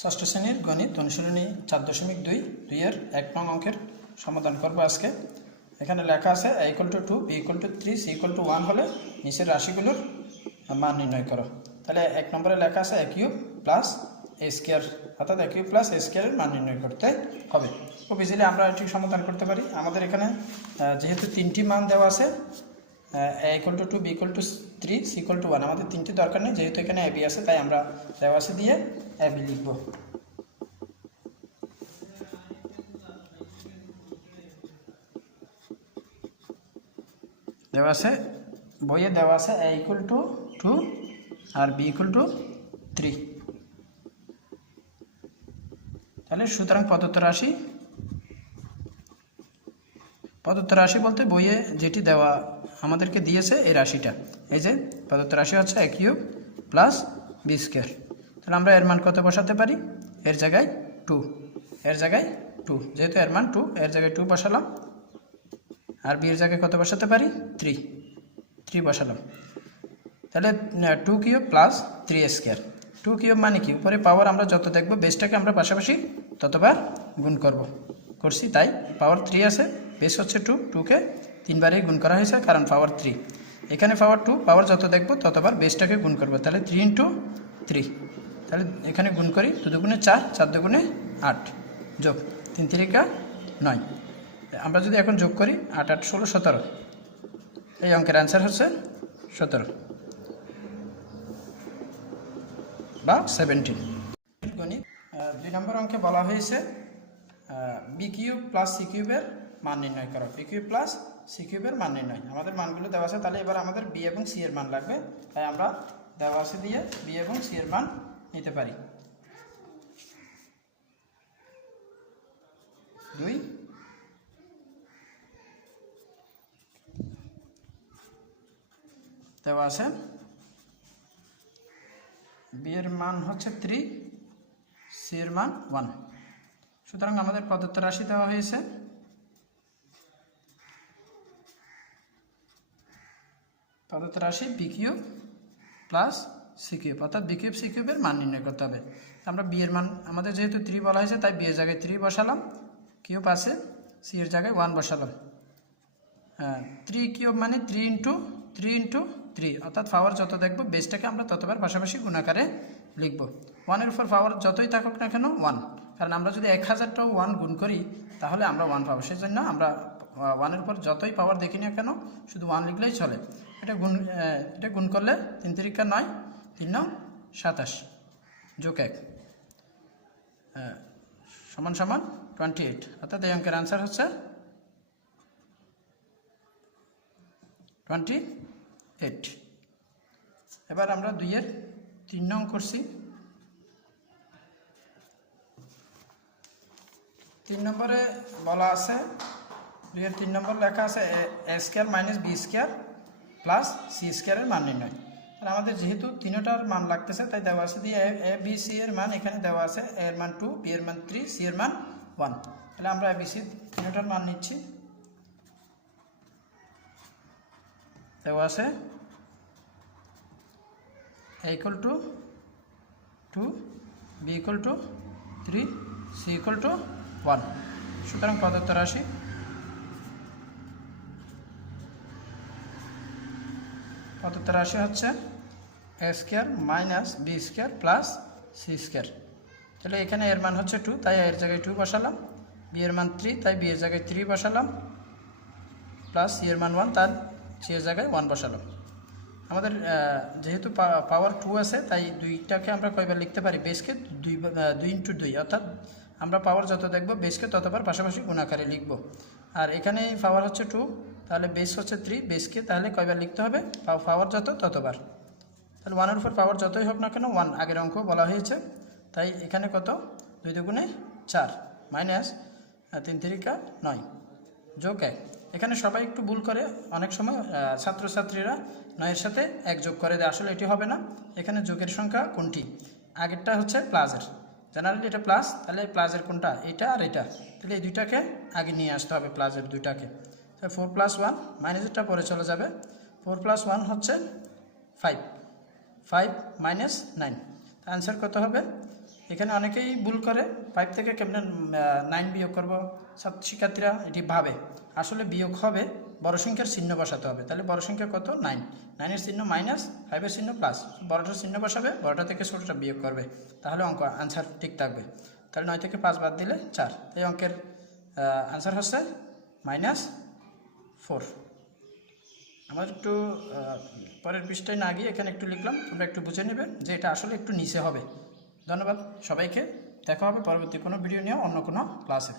ষষ্ঠ শ্রেণীর গণিত অনুশীলনী 4.2 দুইয়ের 1 নং অঙ্কের সমাধান করব আজকে। এখানে লেখা আছে a = 2 b = 3 c = 1 হলে নিচের রাশিগুলোর মান নির্ণয় করো। তাহলে 1 নম্বরে লেখা আছে a³ + a² অর্থাৎ a³ + a² এর মান নির্ণয় করতে হবে। খুব ইজিলি আমরা এটি সমাধান করতে পারি। আমাদের এখানে যেহেতু তিনটি মান দেওয়া আছে a = 2 b = 3 c = 1, আমাদের তিনটি দরকার নেই, যেহেতু এখানে ab আছে তাই আমরা দেওয়া আছে দিয়ে ab লিখব। দেওয়া আছে বইয়ে দেওয়া আছে a = 2 আর b = 3। তাহলে সুতরাং প্রদত্ত রাশি বলতে বইয়ে যেটি দেওয়া আমাদেরকে দিয়েছে এই রাশিটা, এই যে প্রদত্ত রাশি হচ্ছে a³ + b²। তাহলে আমরা এর মান কত বসাতে পারি? এর জায়গায় 2, এর জায়গায় 2, যেহেতু এর মান 2 এর জায়গায় 2 বসালাম। আর b এর জায়গায় কত বসাতে পারি? 3 বসালাম। তাহলে 2³ + 3² 2³ মানে কি? উপরে পাওয়ার আমরা যত দেখব বেসটাকে আমরা পাশাপাশি ততবার গুণ করছি, তাই পাওয়ার 3 আছে, বেস হচ্ছে 2, 2কে 3 বারেই গুণ করা হয়েছে কারণ পাওয়ার 3। এখানে পাওয়ার 2, পাওয়ার যত দেখব ততবার বেসটাকে গুণ করব। তাহলে 3 × 3, তাহলে এখানে গুণ করি 2 দুগুণে 4, 4 দুগুণে 8, যোগ 3 × 3 = 9। আমরা যদি এখন যোগ করি 8 × 8 = 16, 17। এই অঙ্কের অ্যান্সার হচ্ছে 17 বা 17। গণিত 2 নম্বর অঙ্কে বলা হয়েছে b³ + c³ এর মান নির্ণয় করো। b³ + c³ এর মান নির্ণয়, আমাদের মানগুলো দেওয়া আছে। তাহলে এবার আমাদের b এবং c এর মান লাগবে, তাই আমরা দেওয়া আছে দিয়ে b এবং c এর মান নিতে পারি। 2 দেওয়া আছে b এর মান হচ্ছে 3, c এর মান 1। সুতরাং আমাদের প্রদত্ত রাশি দেওয়া হয়েছে প্রদত্ত রাশি b³ + c³ অর্থাৎ b³ c³ এর মান নির্ণয় করতে হবে। আমরা b এর মান আমাদের যেহেতু 3 বলা হয়েছে তাই b এর জায়গায় 3 বসালাম, কিউব আছে, c এর জায়গায় 1 বসালাম। 3³ মানে 3 × 3 অর্থাৎ পাওয়ার যত দেখব বেসটাকে আমরা ততবার পাশাপাশি গুণাকারে লিখব। 1 এর উপর পাওয়ার যতই থাকুক না কেন 1, কারণ আমরা যদি 1000টাও 1 গুণ করি তাহলে আমরা 1 পাবো। সেই জন্য আমরা 1 এর উপর যতই পাওয়ার দেখি না কেন শুধু 1 লিখলেই চলে। এটা গুণ করলে 3 × 3 = 9, 3 × 9 = 27, যোগ 1 = 28। অর্থাৎ এই অঙ্কের অ্যান্সার হচ্ছে 28। এবার আমরা 2 এর 3 নং করছি। 3 নম্বরে বলা আছে 2 এর 3 নম্বর লেখা আছে a² - b² + c² এর মান নির্ণয়। আর আমাদের যেহেতু তিনটার মান লাগতেছে তাই দেওয়া আছে দিয়ে a b c এর মান এখানে দেওয়া আছে, a এর মান 2, b এর মান 3, c এর মান 1। তাহলে আমরা a b c তিনটার মান নিচ্ছি। দেওয়া আছে a = 2, b = 3, c = 1। সুতরাং প্রদত্ত রাশি হচ্ছে a² - b² + c²। তাহলে এখানে এর মান হচ্ছে 2, তাই এর জায়গায় 2 বসালাম, b এর মান 3 তাই b এর জায়গায় 3 বসালাম, প্লাস c এর মান 1 তার c এর জায়গায় 1 বসালাম। আমাদের যেহেতু পাওয়ার 2 আছে তাই 2টাকে আমরা কয়বার লিখতে পারি? বেসকে 2 × 2, অর্থাৎ আমরা পাওয়ার যত দেখব বেসকে ততবার পাশাপাশি গুণাকারে লিখব। আর এখানে পাওয়ার হচ্ছে 2, তাহলে বেস হচ্ছে 3, বেসকে তাহলে কয়বার লিখতে হবে? পাওয়ার যত ততবার। তাহলে 1 এর উপর পাওয়ার যতই হোক না কেন 1, আগের অঙ্ক বলা হয়েছে, তাই এখানে কত? 2 দুগুণে 4 মাইনাস 3 × 3 = 9, যোগ 1। এখানে সবাই একটু ভুল করে, অনেক সময় ছাত্রছাত্রীরা 9 এর সাথে 1 যোগ করে দেয়, আসলে এটি হবে না। এখানে যোগের সংখ্যা কোনটি? আগেরটা হচ্ছে প্লাসের, জেনারেলি এটা প্লাস, তাহলে প্লাসের কোনটা? এটা আর এটা, তাহলে এই দুইটাকে আগে নিয়ে আসতে হবে, প্লাসের দুইটাকে। তাহলে 4 + 1 মাইনাসটা পরে চলে যাবে, 4 + 1 হচ্ছে 5 - 9। অ্যান্সার কত হবে? এখানে অনেকেই ভুল করে 5 থেকে কেমনে 9 বিয়োগ করবো। শিক্ষার্থীরা এটি ভাবে, আসলে বিয়োগ হবে বড় সংখ্যার চিহ্ন বসাতে হবে। তাহলে বড় সংখ্যা কত? 9, 9-এর চিহ্ন মাইনাস, 5-এর চিহ্ন প্লাস, বড়টার চিহ্ন বসাবে, বড়টা থেকে ছোটোটা বিয়োগ করবে, তাহলে অঙ্ক আনসার ঠিক থাকবে। তাহলে 9 থেকে 5 বাদ দিলে 4, এই অঙ্কের আনসার হচ্ছে -4। আমার একটু পরের পৃষ্ঠায় না গিয়ে এখানে একটু লিখলাম, তোমরা একটু বুঝে নেবে যে এটা আসলে একটু নিচে হবে। ধন্যবাদ সবাইকে, দেখা হবে পরবর্তী কোনো ভিডিও নিয়ে অন্য কোনো ক্লাসে।